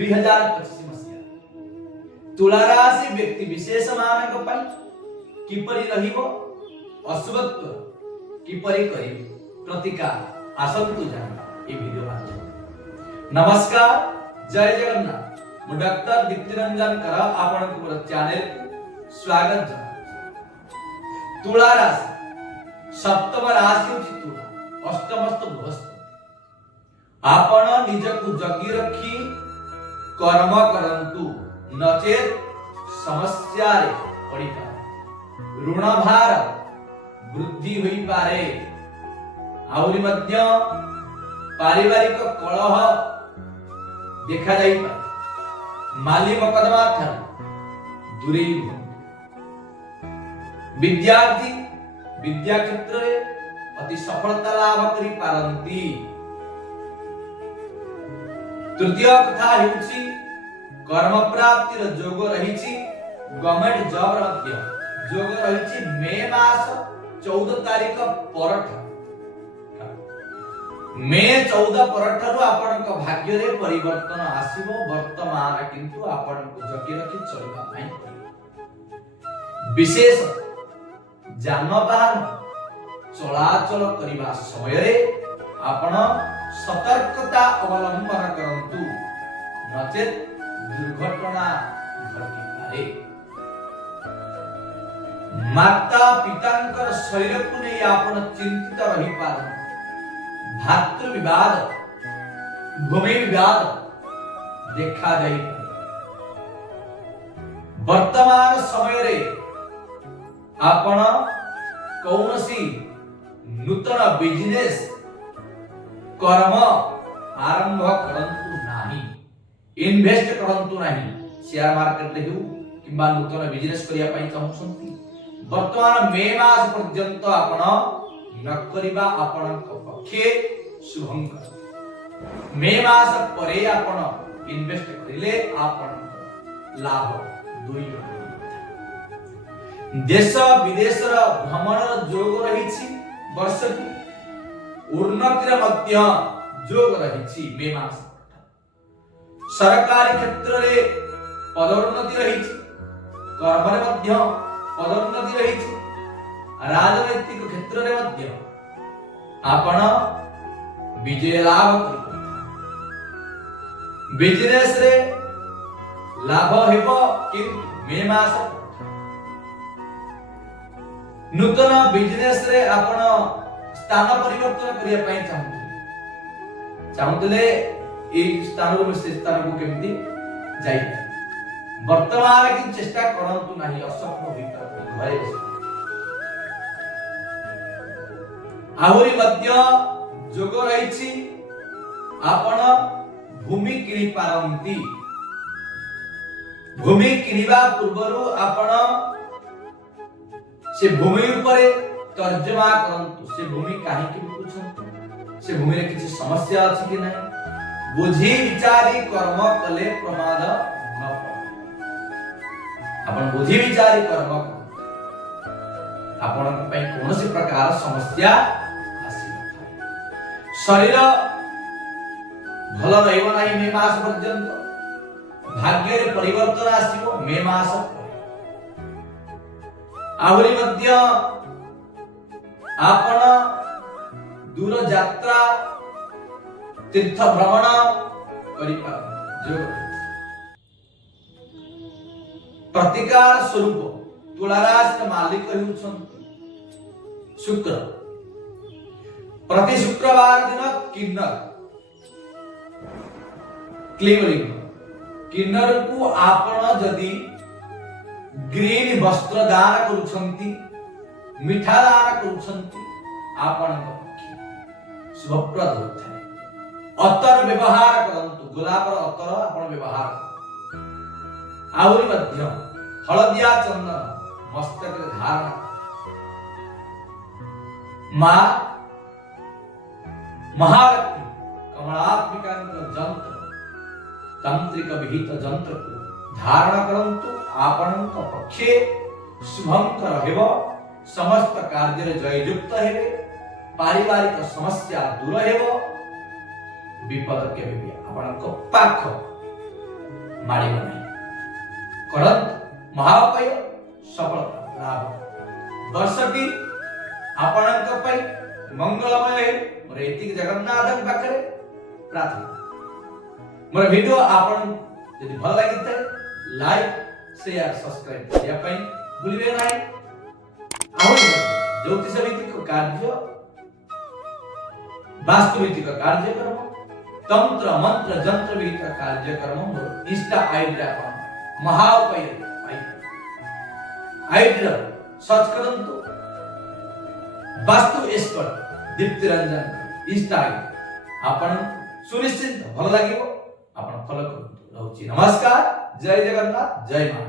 2025 मसिया तुला राशि व्यक्ति विशेष मानक पई किपरि रहिबो अशुभत्व किपरि करी प्रतिकार आसंतु जान ए वीडियो माध्यम। नमस्कार, जय जगन्नाथ। मु डॉक्टर दीप्तिरंजन कर आपण को चैनल स्वागत जनाउछु। तुला राशि सप्तम राशि होची तुला, अष्टमस्त बृहस्पति। आपण निजकु जगी रखी कर्म करंतु नचेत समस्या रे पड़ी पारे, ऋण भार वृद्धि होई पारे, आउरी मध्य पारिवारिक कलह देखा जाई पारे, माली मकदमा थारे दूरे विद्यार्थी विद्या क्षेत्र रे अति सफलता लाभ करि पारंती। तृतीय कथा हेउची कर्म प्राप्ति रो जोग रहिछि, गवर्नमेंट जॉब मध्य जोग रहिछि मे मास 14 तारिख परठ। मे 14 परठरु आपनक भाग्य रे परिवर्तन आसीबो। वर्तमान किंतु आपनक जगी रखि चलिबा पई पड़िबो। विशेष जानवाहन चलाचल करिबा समय रे आपण सतर्कता अवलंबन करंतु, नचेत दुर्घटना घटी पारे। माता पितांकर शरीर को नहीं आपण चिंतित रही पार। भातृ विवाद, भूमि विवाद देखा जाई पारे। वर्तमान समय रे आपण कौनसी नूतन बिजनेस कर्म आरंभ करंतु नाही, इन्वेस्ट करंतु नाही। शेयर मार्केट रे हो किबा नूतन बिजनेस करिया पई चाहउछंती, वर्तमान मे मास पर्यंत आपण न करिबा आपणक पक्षे शुभंकर। मे मास परे आपण इन्वेस्ट करिले आपण लाभ दुई देश विदेश र भ्रमण जोग रहिछि। वर्ष उन्नतिर मध्य जोग रहिछि मे मास। सरकारी क्षेत्र रे पदोन्नति रहिछि, कर्म रे मध्य पदोन्नति रहिछि। राजनैतिक क्षेत्र रे मध्य आपण विजय लाभ करिबो। बिजनेस रे लाभ हेबो, किंतु मे मास नूतन बिजनेस रे आपण स्थान परिवर्तन करिया पई चाहूतले ए स्थान रो से स्थान को केमती जाई। वर्तमान की चेष्टा करंतु नाही, असफल होई पारे घरे बस। आहुरी मध्य जोग रहिछि आपण भूमि किनि पारंती। भूमि किनिबा पूर्वरु आपण से भूमि ऊपर तर्जमा करंतु। से भूमि काहे कि बिकुछन, से भूमि रे किछि समस्या अछि कि नै, बुझी विचारी कर्म कले प्रमाद न पड़े। आपण बुझी विचारी कर्म आपण पई कोनोसी प्रकार समस्या आसी न। शरीर भल रहइबो नाही मे मास पर्यंत। भाग्य रे परिवर्तन आसीबो मे मास। आहुरी मध्य आपण दूर यात्रा तीर्थ भ्रमण करि पार। प्रतिकार स्वरूप तुला राशि मालिक हेउछंती शुक्र। प्रति शुक्रवार दिन किन्नर क्लीवरिंग किन्नर को आपण जदी ग्रीन वस्त्र दान करूछंती, मिठा दान करूछंती, आपण पक्षे शुभप्रद होथाय। अतर व्यवहार करंतु, गुलाबर अतर आपण व्यवहार। आउरी मध्य हळदिया चंदन मस्तक रे धारण। मां महालक्ष्मी कमलात्मिकांक जंत्र तांत्रिक विहित जंत्र को धारण करंतु, आपणक पक्षे शुभंकर हेब। समस्त कार्य जययुक्त हेबे, पारिवारिक समस्या दूर हेब, विपद केबे भी आपणक पाख ମାଡ଼ିବ ନାହିଁ। କରନ୍ତୁ ମହାଉପାୟ ସଫଳତା ଲାଭ। ବର୍ଷଟି ଆପଣଙ୍କ ପାଇଁ ମଙ୍ଗଳମୟ ହେଉ। ମୋର ଏତିକି ଜଗନ୍ନାଥଙ୍କ ପାଖରେ ପ୍ରାର୍ଥନା। ମୋର ଭିଡ଼ିଓ ଆପଣ ଯଦି ଭଲ ଲାଗିଥାଏ ଲାଇକ୍ ସେୟାର ସବସ୍କ୍ରାଇବ କରିବା ପାଇଁ ଭୁଲିବେ ନାହିଁ। ଆହୁରି ଜ୍ୟୋତିଷ ଭିତ୍ତିକ କାର୍ଯ୍ୟ, ବାସ୍ତୁ ଭିତ୍ତିକ କାର୍ଯ୍ୟକ୍ରମ, ତନ୍ତ୍ର ମନ୍ତ୍ର ଯନ୍ତ୍ର ଭିତ୍ତିକ କାର୍ଯ୍ୟକ୍ରମ ମୋର ଇନଷ୍ଟା ଆଇଡିରେ ଆପଣ ମହାଉପାୟ ଆଇଡିର ସର୍ଚ୍ଚ କରନ୍ତୁ। ବାସ୍ତୁ expert Dipti Ranjan Insta ID ଆପଣ ସୁନିଶ୍ଚିତ ଭଲ ଲାଗିବ। ଆପଣ ଫଲୋ କରନ୍ତୁ। ରହୁଛି ନମସ୍କାର। ଜୟ ଜଗନ୍ନାଥ, ଜୟ ମା।